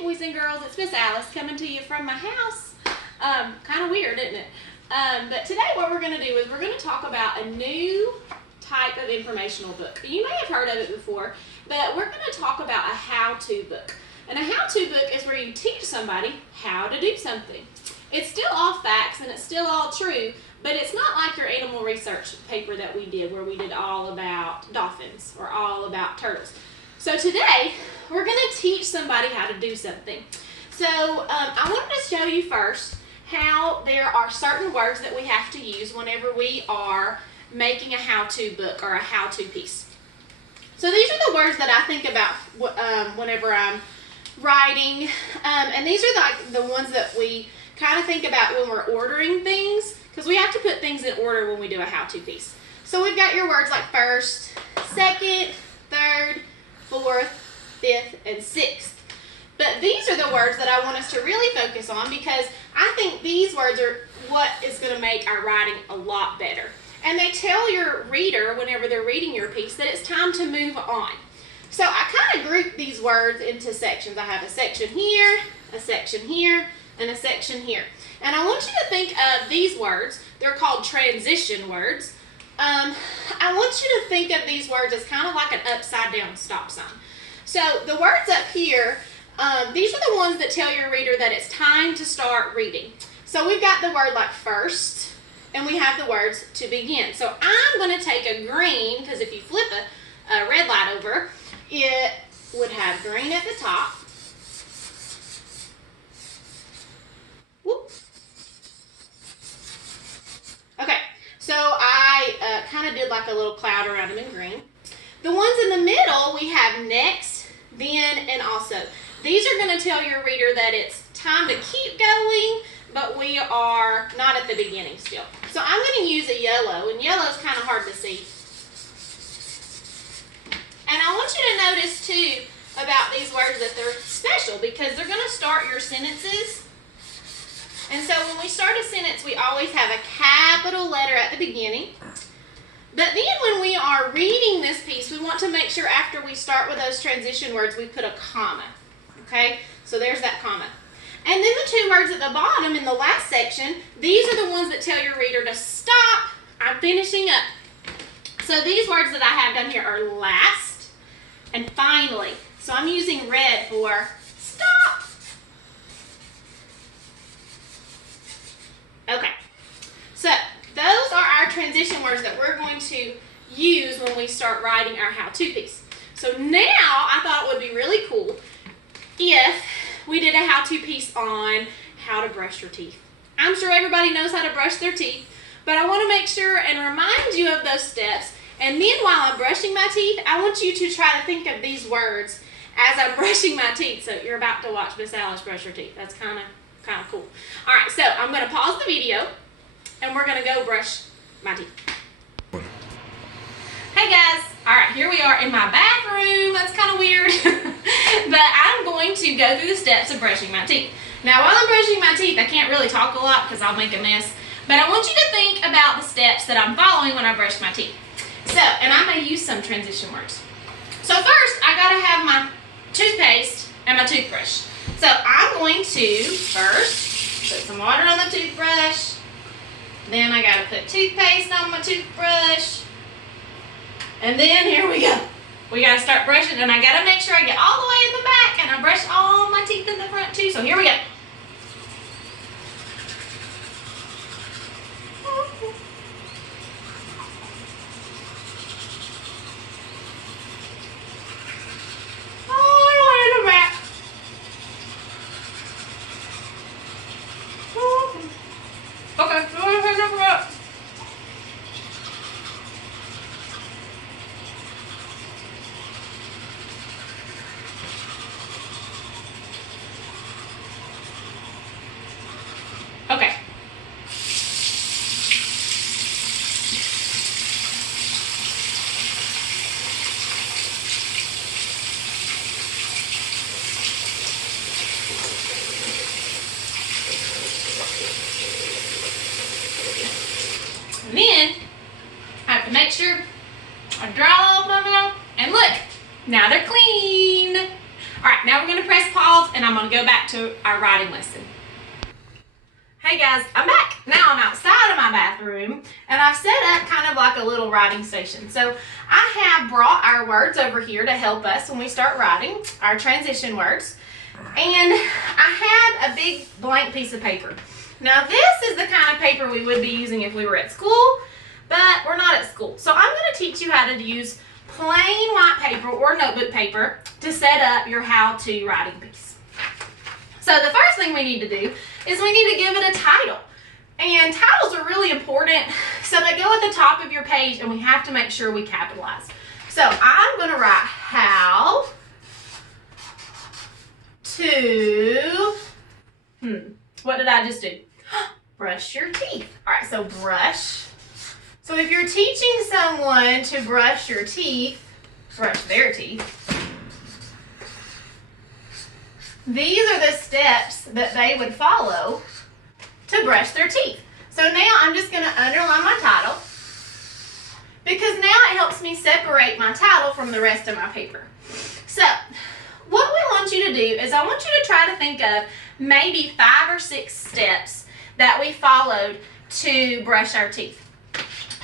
boys and girls, it's Miss Alice coming to you from my house. Kind of weird, isn't it? But today what we're going to do is we're going to talk about a new type of informational book. You may have heard of it before, but we're going to talk about a how-to book. And a how-to book is where you teach somebody how to do something. It's still all facts and it's still all true, but it's not like your animal research paper that we did where we did all about dolphins or all about turtles. So today, we're going to teach somebody how to do something. So I wanted to show you first how there are certain words that we have to use whenever we are making a how-to book or a how-to piece. So these are the words that I think about whenever I'm writing, and these are like the ones that we kind of think about when we're ordering things, because we have to put things in order when we do a how-to piece. So we've got your words like first, second, third, fourth, fifth, and sixth. But these are the words that I want us to really focus on because I think these words are what is going to make our writing a lot better. And they tell your reader, whenever they're reading your piece, that it's time to move on. So I kind of group these words into sections. I have a section here, a section here, and a section here. And I want you to think of these words. They're called transition words. I want you to think of these words as kind of like an upside down stop sign. So the words up here, these are the ones that tell your reader that it's time to start reading. So we've got the word like first, and we have the words to begin. So I'm going to take a green, because if you flip a red light over, it would have green at the top. Whoop. Okay, so I kind of did like a little cloud around them in green. The ones in the middle, we have next, then, and also. These are going to tell your reader that it's time to keep going, but we are not at the beginning still. So I'm going to use a yellow, and yellow is kind of hard to see. And I want you to notice too about these words that they're special because they're going to start your sentences. And so when we start a sentence, we always have a capital letter at the beginning. But then when we are reading this piece, we want to make sure after we start with those transition words, we put a comma. Okay? So there's that comma. And then the two words at the bottom in the last section, these are the ones that tell your reader to stop. I'm finishing up. So these words that I have down here are last and finally. So I'm using red for stop. Okay, so those are our transition words that we're going to use when we start writing our how-to piece. So now I thought it would be really cool if we did a how-to piece on how to brush your teeth. I'm sure everybody knows how to brush their teeth, but I want to make sure and remind you of those steps. And then while I'm brushing my teeth, I want you to try to think of these words as I'm brushing my teeth. So you're about to watch Miss Alice brush her teeth. That's kind of cool. All right, so I'm going to pause the video and we're going to go brush my teeth. Hey guys, all right, here we are in my bathroom. That's kind of weird, but I'm going to go through the steps of brushing my teeth. Now, while I'm brushing my teeth, I can't really talk a lot because I'll make a mess, but I want you to think about the steps that I'm following when I brush my teeth. So, and I'm going to use some transition words. So first, I got to have my toothpaste and my toothbrush. So I'm going to first put some water on the toothbrush. Then I got to put toothpaste on my toothbrush. And then here we go. We got to start brushing, and I got to make sure I get all the way in the back, and I brush all my teeth in the front too. So here we go. pause and I'm going to go back to our writing lesson. Hey guys, I'm back. Now I'm outside of my bathroom and I've set up kind of like a little writing station. So I have brought our words over here to help us when we start writing, our transition words. And I have a big blank piece of paper. Now this is the kind of paper we would be using if we were at school, but we're not at school. So I'm going to teach you how to use plain white paper or notebook paper to set up your how-to writing piece. So the first thing we need to do is we need to give it a title. And titles are really important, so they go at the top of your page and we have to make sure we capitalize. So I'm going to write how to, what did I just do? Brush your teeth. All right, so brush. So if you're teaching someone to brush your teeth, brush their teeth, these are the steps that they would follow to brush their teeth. So now I'm just going to underline my title because now it helps me separate my title from the rest of my paper. So what we want you to do is I want you to try to think of maybe 5 or 6 steps that we followed to brush our teeth.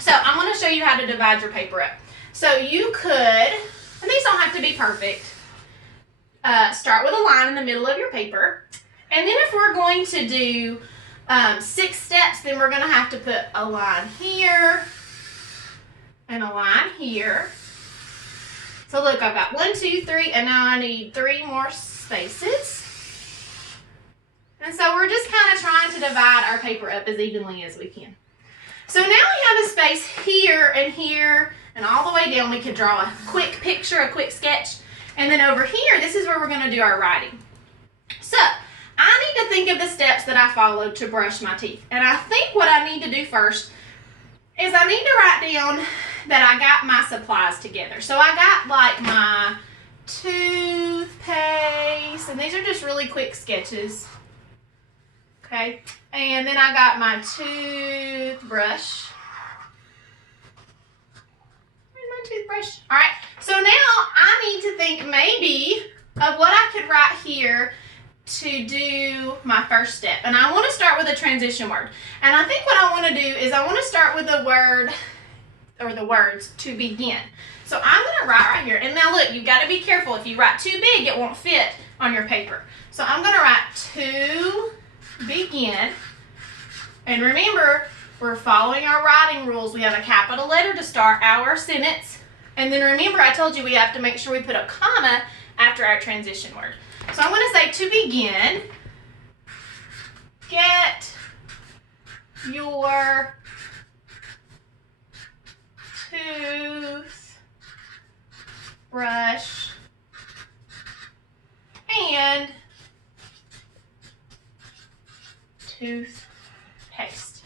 So I'm going to show you how to divide your paper up. So you could, and these don't have to be perfect, start with a line in the middle of your paper. And then if we're going to do 6 steps, then we're going to have to put a line here and a line here. So look, I've got 1, 2, 3, and now I need 3 more spaces. And so we're just kind of trying to divide our paper up as evenly as we can. So now we have a space here, and all the way down we could draw a quick picture, a quick sketch. And then over here, this is where we're going to do our writing. So I need to think of the steps that I followed to brush my teeth. And I think what I need to do first is I need to write down that I got my supplies together. So I got like my toothpaste, and these are just really quick sketches. Okay, and then I got my toothbrush. Where's my toothbrush? All right, so now I need to think maybe of what I could write here to do my first step. And I want to start with a transition word. And I think what I want to do is I want to start with the word, or the words, to begin. So I'm going to write right here. And now look, you've got to be careful. If you write too big, it won't fit on your paper. So I'm going to write to begin. And remember, we're following our writing rules. We have a capital letter to start our sentence. And then remember, I told you we have to make sure we put a comma after our transition word. So I'm going to say to begin, get your toothbrush and toothpaste.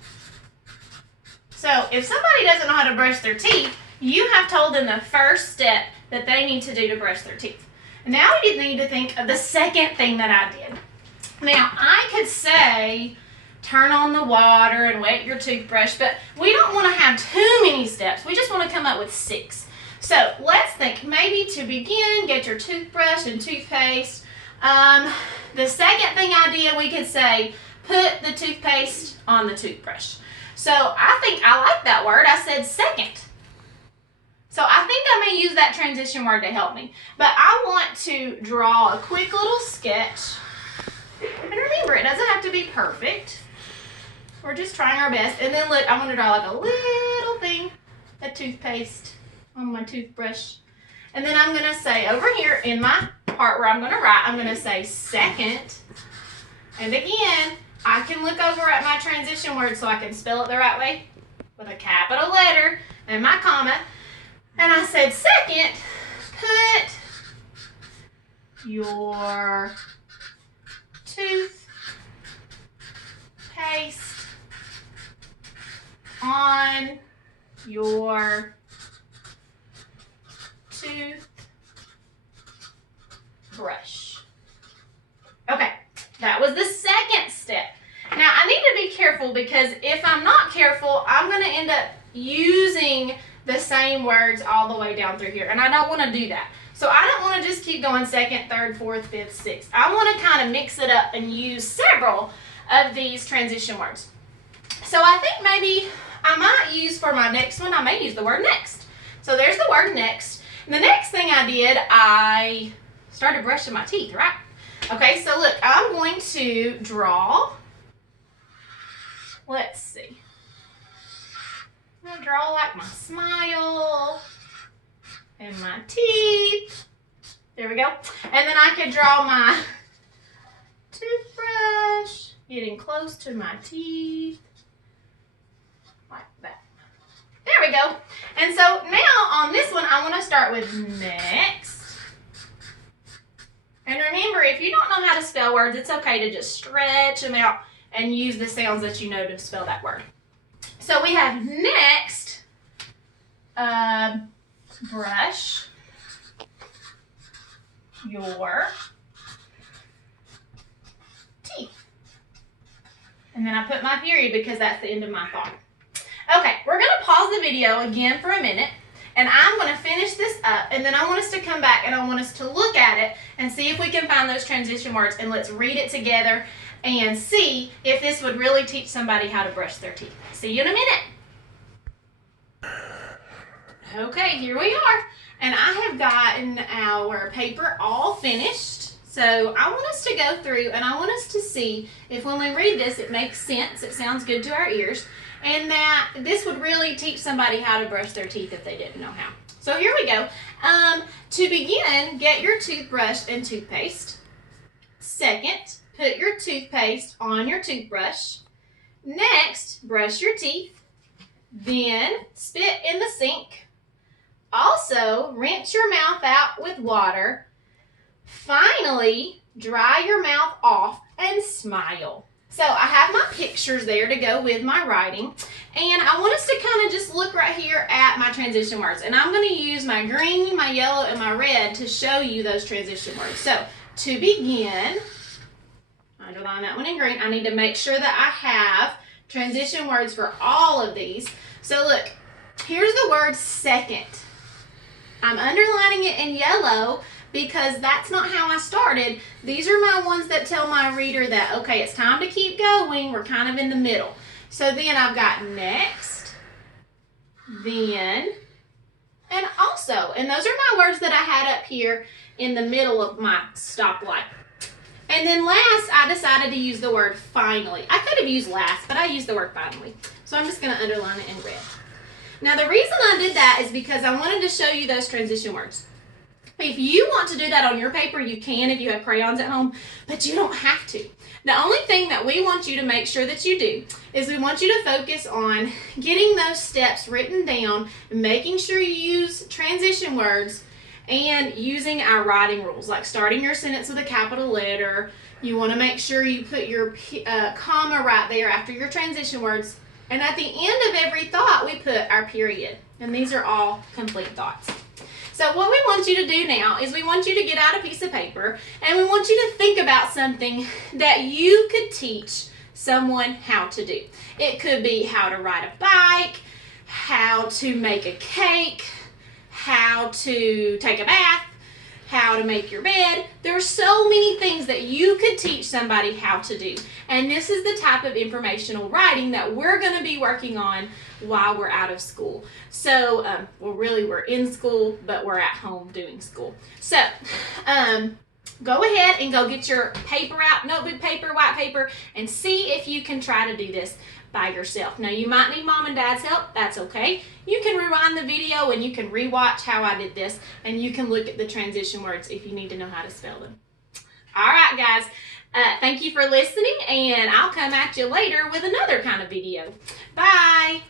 So if somebody doesn't know how to brush their teeth, you have told them the first step that they need to do to brush their teeth. Now we need to think of the second thing that I did. Now I could say turn on the water and wet your toothbrush, but we don't want to have too many steps. We just want to come up with 6. So let's think, maybe to begin, get your toothbrush and toothpaste. The second thing I did, we could say put the toothpaste on the toothbrush. So I think I like that word. I said second. So I think I may use that transition word to help me. But I want to draw a quick little sketch. And remember, it doesn't have to be perfect. We're just trying our best. And then look, I'm going to draw like a little thing, a toothpaste on my toothbrush. And then I'm going to say over here in my part where I'm going to write, I'm going to say second. And again, I can look over at my transition word so I can spell it the right way with a capital letter and my comma. And I said second, put your toothpaste on your toothbrush. Okay, that was the second step. Now I need to be careful because if I'm not careful, I'm going to end up using the same words all the way down through here, and I don't want to do that. So I don't want to just keep going second, third, fourth, fifth, sixth. I want to kind of mix it up and use several of these transition words. So I think maybe I might use for my next one, I may use the word next. So there's the word next. And the next thing I did, I started brushing my teeth, right? Okay, so look, I'm going to draw, let's see. I'm going to draw like my smile and my teeth. There we go. And then I could draw my toothbrush, getting close to my teeth, like that. There we go. And so now on this one, I want to start with next. And remember, if you don't know how to spell words, it's okay to just stretch them out and use the sounds that you know to spell that word. So we have next, brush your teeth. And then I put my period because that's the end of my thought. Okay, we're going to pause the video again for a minute, and I'm going to finish this up, and then I want us to come back and I want us to look at it and see if we can find those transition words, and let's read it together and see if this would really teach somebody how to brush their teeth. See you in a minute. Okay, here we are, and I have gotten our paper all finished. So I want us to go through and I want us to see if when we read this it makes sense, it sounds good to our ears, and that this would really teach somebody how to brush their teeth if they didn't know how. So here we go. To begin, get your toothbrush and toothpaste. Second, put your toothpaste on your toothbrush. Next, brush your teeth. Then, spit in the sink. Also, rinse your mouth out with water. Finally, dry your mouth off and smile. So I have my pictures there to go with my writing, and I want us to kind of just look right here at my transition words, and I'm going to use my green, my yellow, and my red to show you those transition words. So to begin, underline that one in green. I need to make sure that I have transition words for all of these. So look, here's the word second. I'm underlining it in yellow because that's not how I started. These are my ones that tell my reader that, okay, it's time to keep going. We're kind of in the middle. So then I've got next, then, and also. And those are my words that I had up here in the middle of my stoplight. And then last, I decided to use the word finally. I could have used last, but I used the word finally. So I'm just going to underline it in red. Now the reason I did that is because I wanted to show you those transition words. If you want to do that on your paper, you can if you have crayons at home, but you don't have to. The only thing that we want you to make sure that you do is we want you to focus on getting those steps written down, making sure you use transition words, and using our writing rules, like starting your sentence with a capital letter. You want to make sure you put your comma right there after your transition words. And at the end of every thought, we put our period. And these are all complete thoughts. So what we want you to do now is we want you to get out a piece of paper and we want you to think about something that you could teach someone how to do. It could be how to ride a bike, how to make a cake, how to take a bath, how to make your bed. There are so many things that you could teach somebody how to do. And this is the type of informational writing that we're going to be working on while we're out of school. So, well, really we're in school, but we're at home doing school. So, go ahead and go get your paper out, notebook paper, white paper, and see if you can try to do this by yourself. Now, you might need mom and dad's help. That's okay. You can rewind the video and you can rewatch how I did this, and you can look at the transition words if you need to know how to spell them. All right, guys. Thank you for listening, and I'll come at you later with another kind of video. Bye.